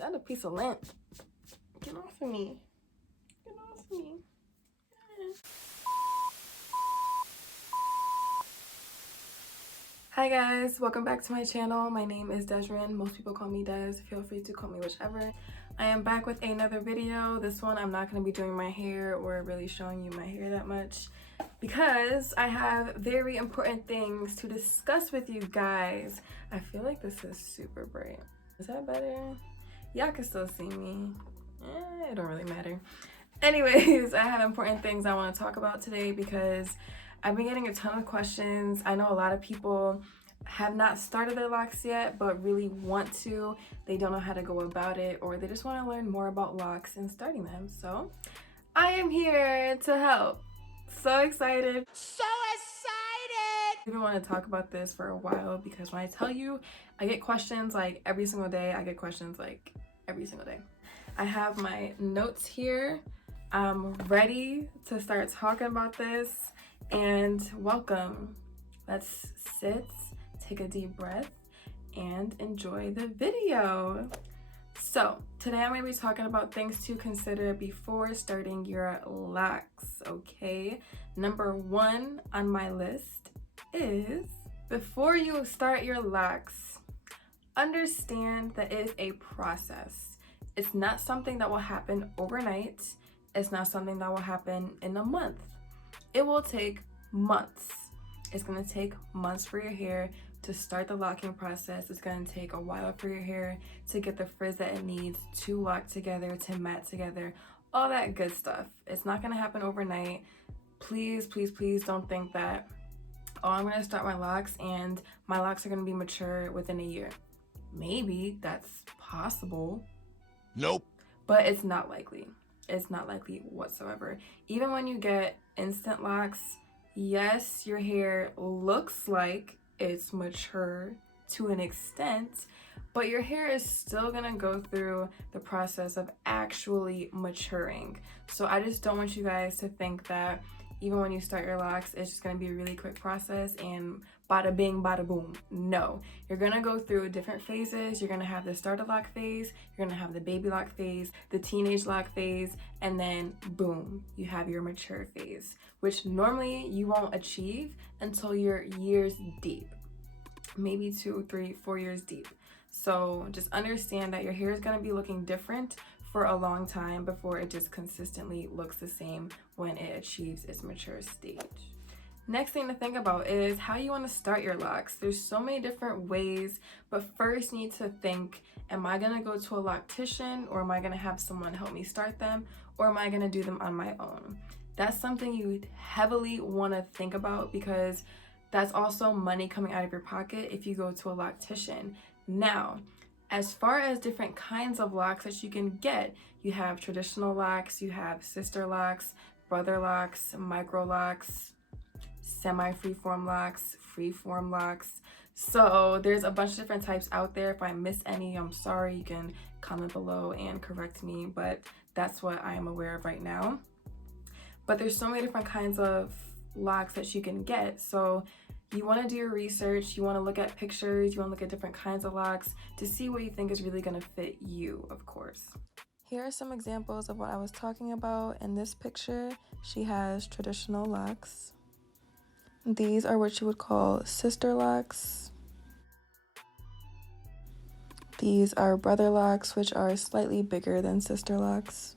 that a piece of lint? Get off of me. Get off of me. Hi guys, welcome back to my channel. My name is Desrin. Most people call me Des. Feel free to call me whichever. I am back with another video. This one I'm not going to be doing my hair or really showing you my hair that much because I have very important things to discuss with you guys. I feel like this is super bright. Is that better? Y'all can still see me. It don't really matter. Anyways, I have important things I want to talk about today because I've been getting a ton of questions. I know a lot of people have not started their locks yet, but really want to. They don't know how to go about it, or they just want to learn more about locks and starting them. So I am here to help. So excited. So excited! I've been wanting to talk about this for a while because when I tell you, I get questions like every single day. I get questions like every single day. I have my notes here. I'm ready to start talking about this. And welcome. Let's sit, take a deep breath, and enjoy the video. So today I'm going to be talking about things to consider before starting your locks, okay? Number one on my list is before you start your locks, understand that it is a process. It's not something that will happen overnight. It's not something that will happen in a month. It will take months. It's going to take months for your hair to start the locking process. It's going to take a while for your hair to get the frizz that it needs to lock together, to mat together, all that good stuff. It's not going to happen overnight. Please, please, please don't think that, oh, I'm going to start my locks and my locks are going to be mature within a year. Maybe that's possible. Nope. But it's not likely. It's not likely whatsoever. Even when you get instant locks, yes, your hair looks like it's mature to an extent, but your hair is still gonna go through the process of actually maturing. So I just don't want you guys to think that even when you start your locks, it's just gonna be a really quick process and bada bing, bada boom. No, you're gonna go through different phases. You're gonna have the starter lock phase, you're gonna have the baby lock phase, the teenage lock phase, and then boom, you have your mature phase, which normally you won't achieve until you're years deep, maybe 2, 3, 4 years deep. So just understand that your hair is gonna be looking different for a long time before it just consistently looks the same when it achieves its mature stage. Next thing to think about is how you want to start your locks. There's so many different ways, but first you need to think, am I going to go to a loctician, or am I going to have someone help me start them, or am I going to do them on my own? That's something you heavily want to think about because that's also money coming out of your pocket if you go to a loctician. Now, as far as different kinds of locks that you can get, you have traditional locks, you have sister locks, brother locks, micro locks, semi-freeform locks, freeform locks. So there's a bunch of different types out there. If I miss any, I'm sorry. You can comment below and correct me, but that's what I am aware of right now. But there's so many different kinds of locks that you can get. So you want to do your research, you want to look at pictures, you want to look at different kinds of locks to see what you think is really going to fit you, of course. Here are some examples of what I was talking about. In this picture, she has traditional locks. These are what you would call sister locks. These are brother locks, which are slightly bigger than sister locks.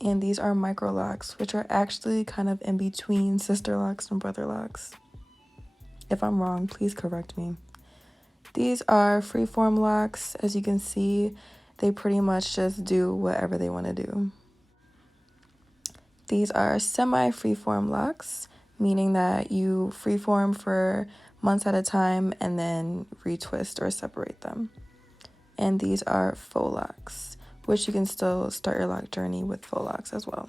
And these are micro locks, which are actually kind of in between sister locks and brother locks. If I'm wrong, please correct me. These are freeform locks. As you can see, they pretty much just do whatever they want to do. These are semi-freeform locks, meaning that you freeform for months at a time and then retwist or separate them. And these are faux locks, which you can still start your lock journey with faux locks as well.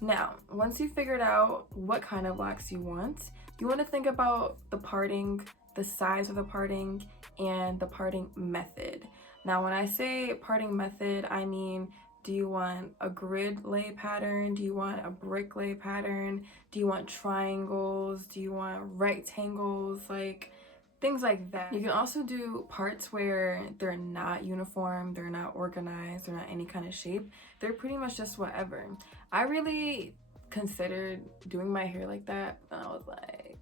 Now, once you've figured out what kind of locks you want to think about the parting, the size of the parting, and the parting method. Now, when I say parting method, I mean, do you want a grid lay pattern? Do you want a brick lay pattern? Do you want triangles? Do you want rectangles? Like, things like that. You can also do parts where they're not uniform, they're not organized, they're not any kind of shape. They're pretty much just whatever. I really considered doing my hair like that, and I was like,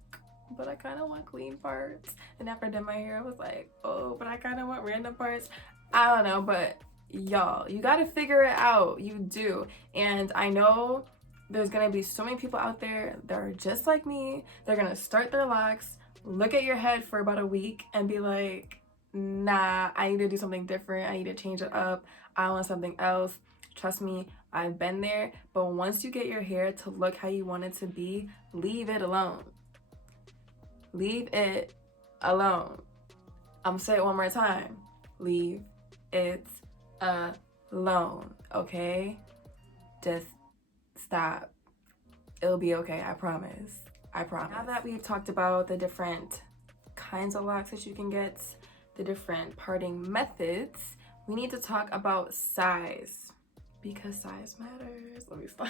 but I kind of want clean parts. And after I did my hair, I was like, oh, but I kind of want random parts. I don't know, but y'all, you got to figure it out. You do. And I know there's going to be so many people out there that are just like me. They're going to start their locks, look at your head for about a week and be like, nah, I need to do something different. I need to change it up. I want something else. Trust me, I've been there. But once you get your hair to look how you want it to be, leave it alone. Leave it alone. I'm gonna say it one more time. Leave it alone, okay? Just stop. It'll be okay, I promise. I promise. Now that we've talked about the different kinds of locks that you can get, the different parting methods, we need to talk about size, because size matters. Let me stop.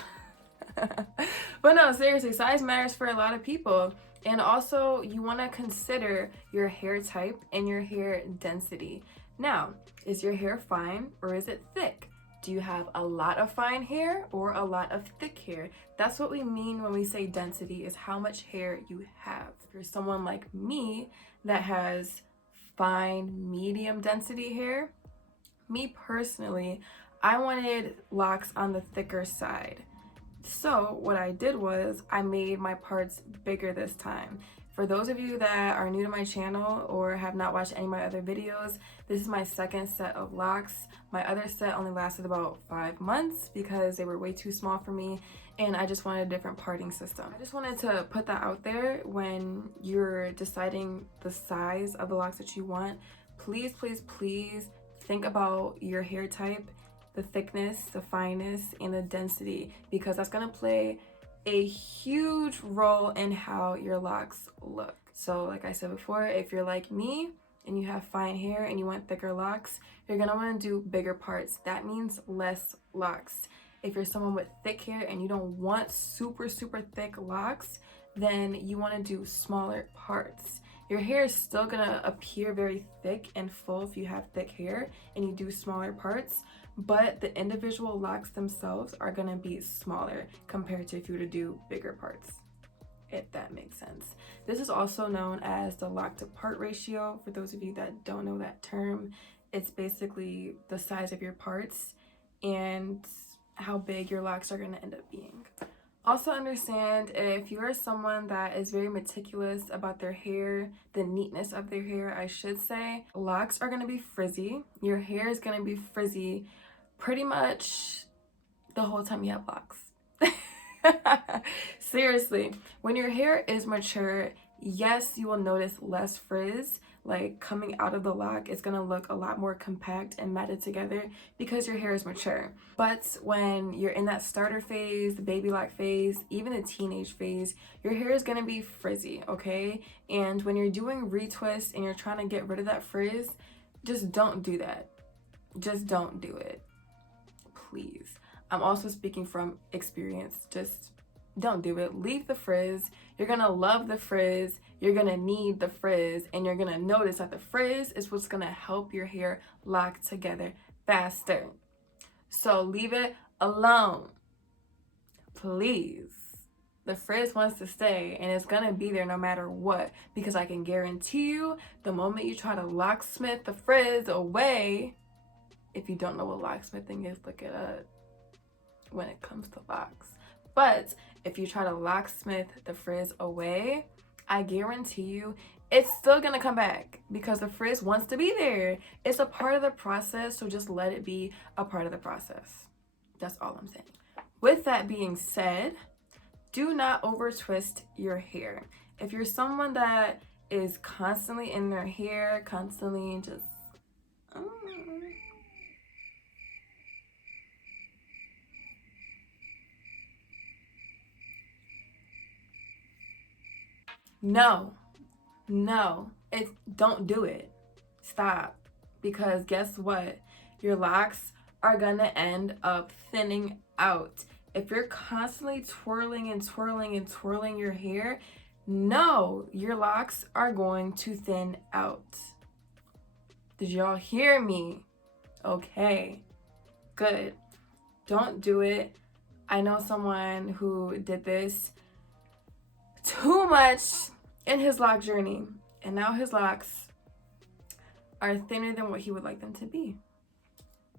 But no, seriously, size matters for a lot of people. And also, you want to consider your hair type and your hair density. Now, is your hair fine or is it thick? Do you have a lot of fine hair or a lot of thick hair? That's what we mean when we say density, is how much hair you have. If you're someone like me that has fine, medium density hair, me personally, I wanted locks on the thicker side. So what I did was I made my parts bigger this time. For those of you that are new to my channel or have not watched any of my other videos, this is my second set of locks. My other set only lasted about 5 months because they were way too small for me and I just wanted a different parting system. I just wanted to put that out there when you're deciding the size of the locks that you want. Please, please, please think about your hair type, the thickness, the fineness, and the density, because that's gonna play a huge role in how your locks look. So like I said before, if you're like me and you have fine hair and you want thicker locks, you're gonna wanna do bigger parts. That means less locks. If you're someone with thick hair and you don't want super, super thick locks, then you wanna do smaller parts. Your hair is still gonna appear very thick and full if you have thick hair and you do smaller parts, but the individual locks themselves are gonna be smaller compared to if you were to do bigger parts, if that makes sense. This is also known as the lock to part ratio. For those of you that don't know that term, it's basically the size of your parts and how big your locks are gonna end up being. Also understand, if you are someone that is very meticulous about their hair, the neatness of their hair, I should say, locks are gonna be frizzy. Your hair is gonna be frizzy pretty much the whole time you have locks. Seriously, when your hair is mature, yes, you will notice less frizz. Like coming out of the lock, it's gonna look a lot more compact and matted together because your hair is mature. But when you're in that starter phase, the baby lock phase, even the teenage phase, your hair is gonna be frizzy, okay? And when you're doing retwists and you're trying to get rid of that frizz, just don't do that. Just don't do it, please. I'm also speaking from experience. Just don't do it. Leave the frizz. You're gonna love the frizz. You're gonna need the frizz, and you're gonna notice that the frizz is what's gonna help your hair lock together faster. So leave it alone, please. The frizz wants to stay, and it's gonna be there no matter what, because I can guarantee you, the moment you try to locksmith the frizz away, if you don't know what locksmithing is, look it up when it comes to locks. But if you try to locksmith the frizz away, I guarantee you it's still gonna come back because the frizz wants to be there. It's a part of the process, so just let it be a part of the process. That's all I'm saying. With that being said, do not over twist your hair. If you're someone that is constantly in their hair, constantly just no, don't do it. Stop. Because guess what? Your locks are gonna end up thinning out. If you're constantly twirling and twirling and twirling your hair, No, your locks are going to thin out. Did y'all hear me? Okay, good. Don't do it. I know someone who did this too much in his lock journey, and now his locks are thinner than what he would like them to be.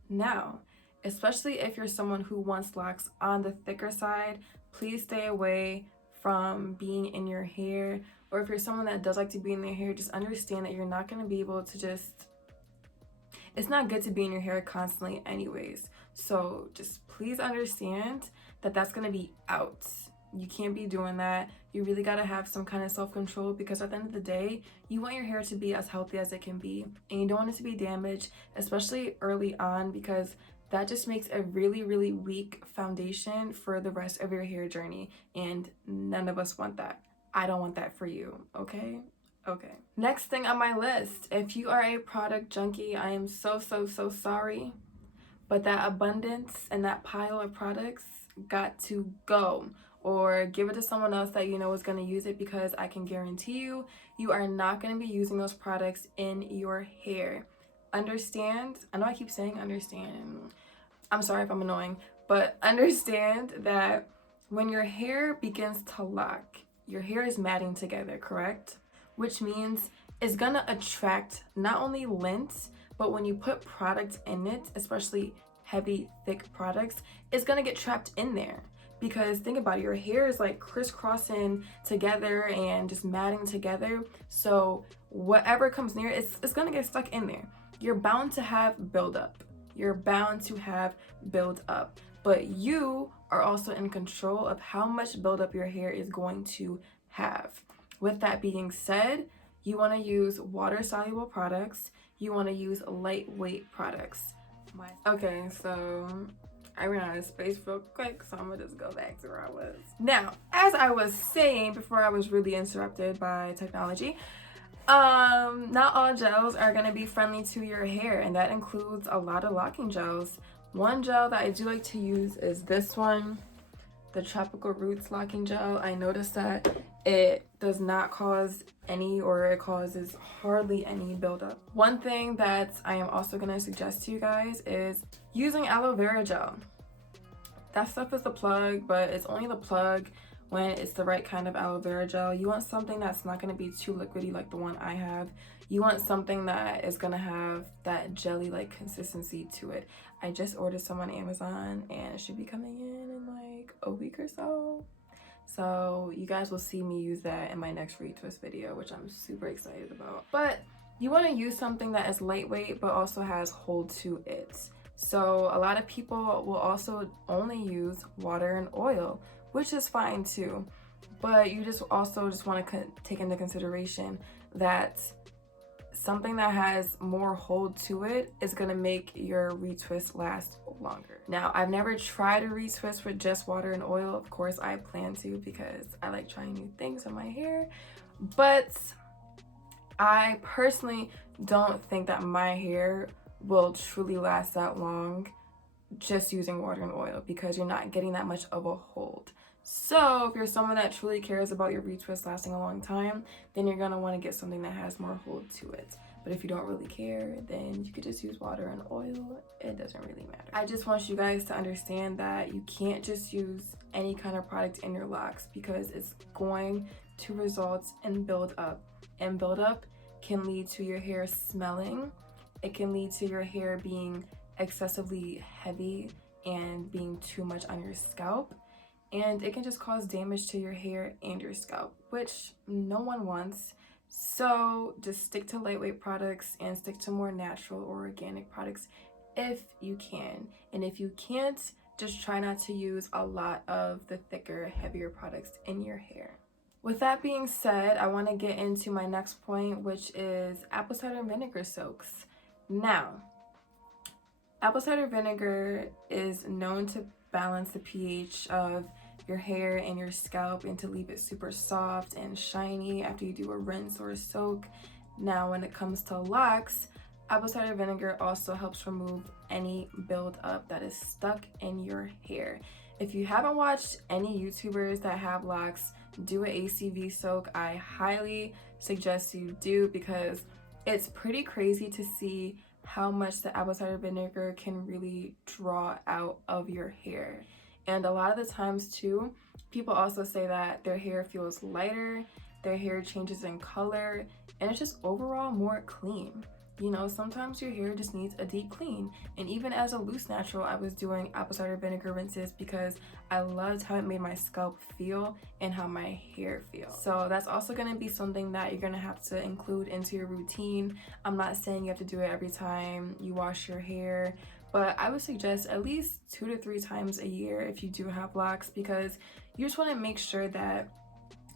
Now, especially if you're someone who wants locks on the thicker side, please stay away from being in your hair. Or if you're someone that does like to be in their hair, just understand that you're not going to be able to just, it's not good to be in your hair constantly anyways. So just please understand that that's going to be out. You can't be doing that. You really got to have some kind of self-control, because at the end of the day, you want your hair to be as healthy as it can be, and you don't want it to be damaged, especially early on, because that just makes a really, really weak foundation for the rest of your hair journey, and none of us want that. I don't want that for you, okay? Okay. Next thing on my list, if you are a product junkie, I am so sorry, but that abundance and that pile of products got to go, or give it to someone else that you know is going to use it, because I can guarantee you, you are not going to be using those products in your hair. Understand? I know I keep saying understand. I'm sorry if I'm annoying, but understand that when your hair begins to lock, your hair is matting together, correct? Which means it's gonna attract not only lint, but when you put product in it, especially heavy, thick products, it's gonna get trapped in there. Because think about it, your hair is like crisscrossing together and just matting together. So whatever comes near it, it's gonna get stuck in there. You're bound to have buildup. You're bound to have build up, but you are also in control of how much buildup your hair is going to have. With that being said, you want to use water soluble products. You want to use lightweight products. Okay, so I ran out of space real quick, so I'm gonna just go back to where I was. Now, as I was saying before I was really interrupted by technology, not all gels are going to be friendly to your hair, and that includes a lot of locking gels. One gel that I do like to use is this one, the Tropical Roots locking gel. I noticed that it does not cause any, or it causes hardly any buildup. One thing that I am also going to suggest to you guys is using aloe vera gel. That stuff is the plug, but it's only the plug when it's the right kind of aloe vera gel. You want something that's not going to be too liquidy like the one I have. You want something that is going to have that jelly-like consistency to it. I just ordered some on Amazon, and it should be coming in like a week or so. So you guys will see me use that in my next retwist video, which I'm super excited about. But you want to use something that is lightweight but also has hold to it. So a lot of people will also only use water and oil, which is fine too. But you just want to take into consideration that something that has more hold to it is going to make your retwist last longer. Now, I've never tried a retwist with just water and oil. Of course, I plan to, because I like trying new things on my hair. But I personally don't think that my hair will truly last that long just using water and oil, because you're not getting that much of a hold. So if you're someone that truly cares about your retwist lasting a long time, then you're gonna want to get something that has more hold to it. But if you don't really care, then you could just use water and oil. It doesn't really matter. I just want you guys to understand that you can't just use any kind of product in your locks, because it's going to result in buildup. And buildup can lead to your hair smelling. It can lead to your hair being excessively heavy and being too much on your scalp. And it can just cause damage to your hair and your scalp, which no one wants. So just stick to lightweight products and stick to more natural or organic products if you can. And if you can't, just try not to use a lot of the thicker, heavier products in your hair. With that being said, I want to get into my next point, which is apple cider vinegar soaks. Now, apple cider vinegar is known to balance the pH of your hair and your scalp and to leave it super soft and shiny after you do a rinse or a soak. Now, when it comes to locks, apple cider vinegar also helps remove any buildup that is stuck in your hair. If you haven't watched any YouTubers that have locks, do an ACV soak. I highly suggest you do, because it's pretty crazy to see how much the apple cider vinegar can really draw out of your hair. And a lot of the times too, people also say that their hair feels lighter, their hair changes in color, and it's just overall more clean. You know, sometimes your hair just needs a deep clean. And even as a loose natural, I was doing apple cider vinegar rinses because I loved how it made my scalp feel and how my hair feels. So that's also going to be something that you're going to have to include into your routine. I'm not saying you have to do it every time you wash your hair, but I would suggest at least 2 to 3 times a year if you do have locks, because you just want to make sure that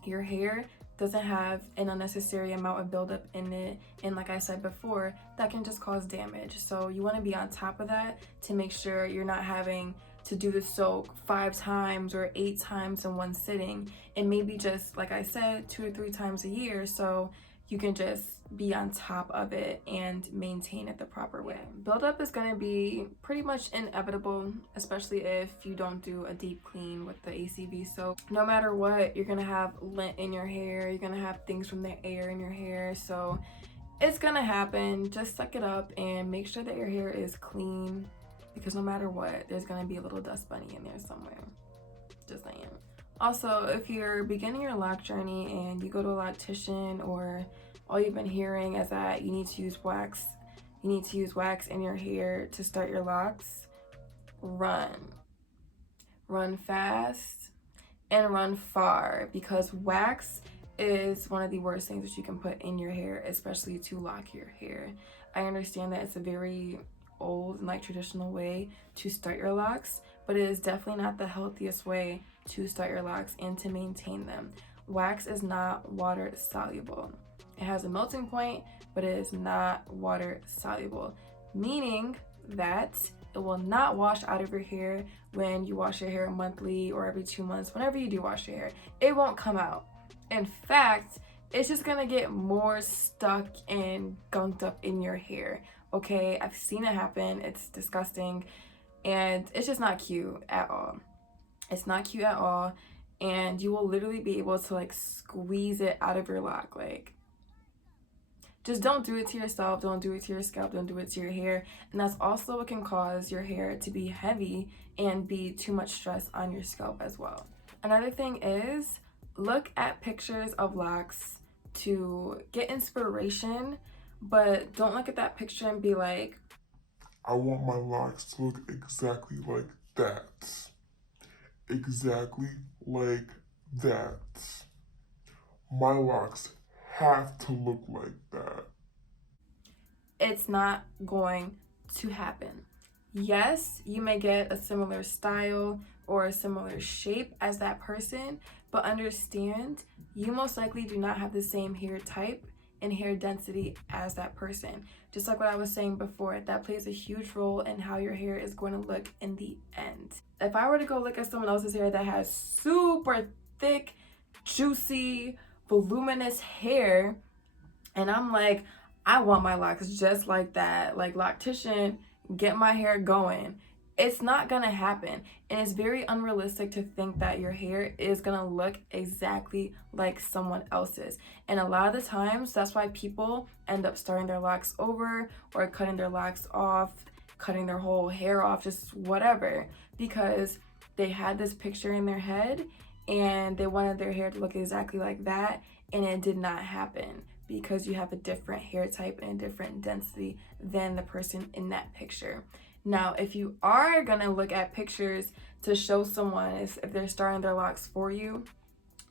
your hair doesn't have an unnecessary amount of buildup in it, and like I said before, that can just cause damage. So you want to be on top of that to make sure you're not having to do the soak 5 times or 8 times in one sitting, and maybe just, like I said, 2 to 3 times a year, so you can just be on top of it and maintain it the proper way. Buildup is going to be pretty much inevitable, especially if you don't do a deep clean with the ACV soap. No matter what, you're going to have lint in your hair, you're going to have things from the air in your hair, so it's going to happen. Just suck it up and make sure that your hair is clean, because no matter what, there's going to be a little dust bunny in there somewhere. Just saying. Also, if you're beginning your lock journey and you go to a loctician, or all you've been hearing is that you need to use wax, in your hair to start your locks, run fast and run far, because wax is one of the worst things that you can put in your hair, especially to lock your hair. I understand that it's a very old and traditional way to start your locks, but it is definitely not the healthiest way to start your locks and to maintain them. Wax is not water soluble. It has a melting point, but it is not water soluble, meaning that it will not wash out of your hair when you wash your hair monthly or every 2 months. Whenever you do wash your hair, it won't come out. In fact, it's just gonna get more stuck and gunked up in your hair. Okay, I've seen it happen. It's disgusting, and it's just not cute at all. It's not cute at all, and you will literally be able to squeeze it out of your lock. Just don't do it to yourself, don't do it to your scalp, don't do it to your hair. And that's also what can cause your hair to be heavy and be too much stress on your scalp as well. Another thing is, look at pictures of locks to get inspiration, but don't look at that picture and be like, I want my locks to look exactly like that. Exactly like that. My locks have to look like that. It's not going to happen. Yes, you may get a similar style or a similar shape as that person, but understand, you most likely do not have the same hair type and hair density as that person. Just like what I was saying before, that plays a huge role in how your hair is going to look in the end. If I were to go look at someone else's hair that has super thick, juicy, voluminous hair, and I'm like, I want my locks just like that, like, loctician, get my hair going, it's not gonna happen. And it's very unrealistic to think that your hair is gonna look exactly like someone else's. And a lot of the times, that's why people end up starting their locks over or cutting their locks off, cutting their whole hair off, just whatever, because they had this picture in their head and they wanted their hair to look exactly like that, and it did not happen, because you have a different hair type and a different density than the person in that picture. Now, if you are gonna look at pictures to show someone if they're starting their locks for you,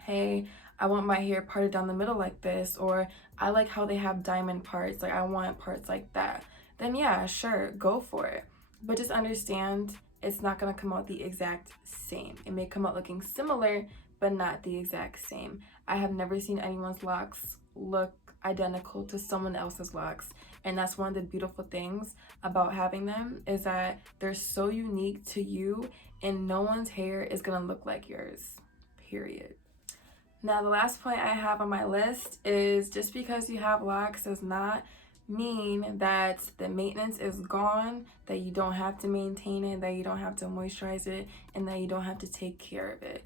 hey, I want my hair parted down the middle like this, or I like how they have diamond parts, like I want parts like that, then yeah, sure, go for it. But just understand, it's not gonna come out the exact same. It may come out looking similar, but not the exact same. I have never seen anyone's locks look identical to someone else's locks, and that's one of the beautiful things about having them, is that they're so unique to you, and no one's hair is gonna look like yours, period. Now, the last point I have on my list is, just because you have locks does not mean that the maintenance is gone, that you don't have to maintain it, that you don't have to moisturize it, and that you don't have to take care of it.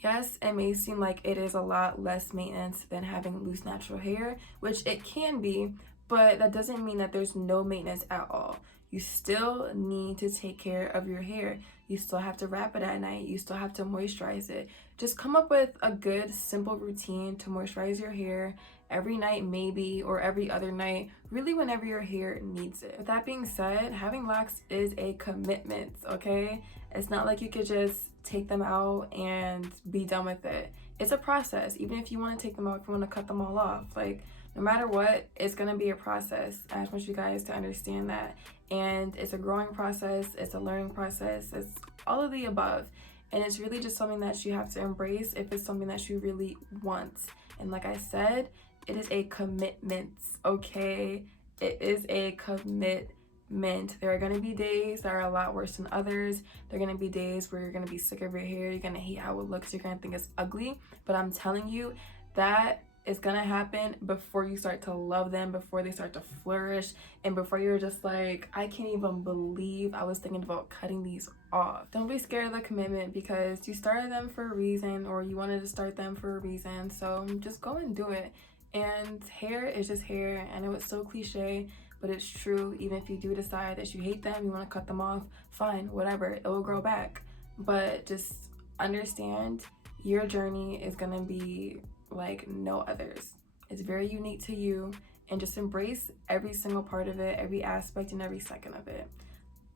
Yes, it may seem like it is a lot less maintenance than having loose natural hair, which it can be, but that doesn't mean that there's no maintenance at all. You still need to take care of your hair. You still have to wrap it at night. You still have to moisturize it. Just come up with a good, simple routine to moisturize your hair every night, maybe, or every other night, really whenever your hair needs it. With that being said, having locks is a commitment, okay? It's not like you could just take them out and be done with it. It's a process. Even if you want to take them out, if you want to cut them all off, like no matter what, it's going to be a process. I just want you guys to understand that. And it's a growing process, it's a learning process, it's all of the above. And it's really just something that you have to embrace if it's something that you really want. And like I said, it is a commitment, okay? It is a commitment. There are going to be days that are a lot worse than others. There are going to be days where you're going to be sick of your hair, you're going to hate how it looks, you're going to think it's ugly, but I'm telling you that is going to happen before you start to love them, before they start to flourish, and before you're just like, I can't even believe I was thinking about cutting these off. Don't be scared of the commitment, because you started them for a reason, or you wanted to start them for a reason, so just go and do it. And hair is just hair. I know it's so cliche, but it's true. Even if you do decide that you hate them, you want to cut them off, fine, whatever, it will grow back. But just understand your journey is going to be like no others. It's very unique to you, and just embrace every single part of it, every aspect and every second of it.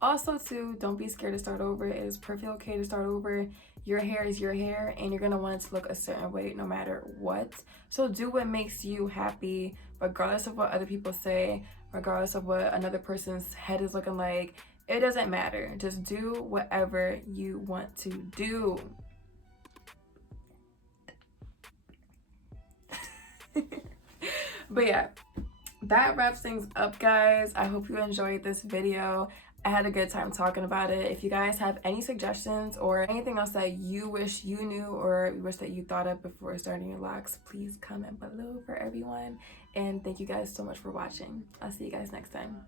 Also too, don't be scared to start over. It is perfectly okay to start over. Your hair is your hair, and you're gonna want it to look a certain way no matter what. So do what makes you happy, regardless of what other people say, regardless of what another person's head is looking like. It doesn't matter. Just do whatever you want to do. But yeah, that wraps things up, guys. I hope you enjoyed this video. I had a good time talking about it. If you guys have any suggestions or anything else that you wish you knew or you wish that you thought of before starting your locks, please comment below for everyone. And thank you guys so much for watching. I'll see you guys next time.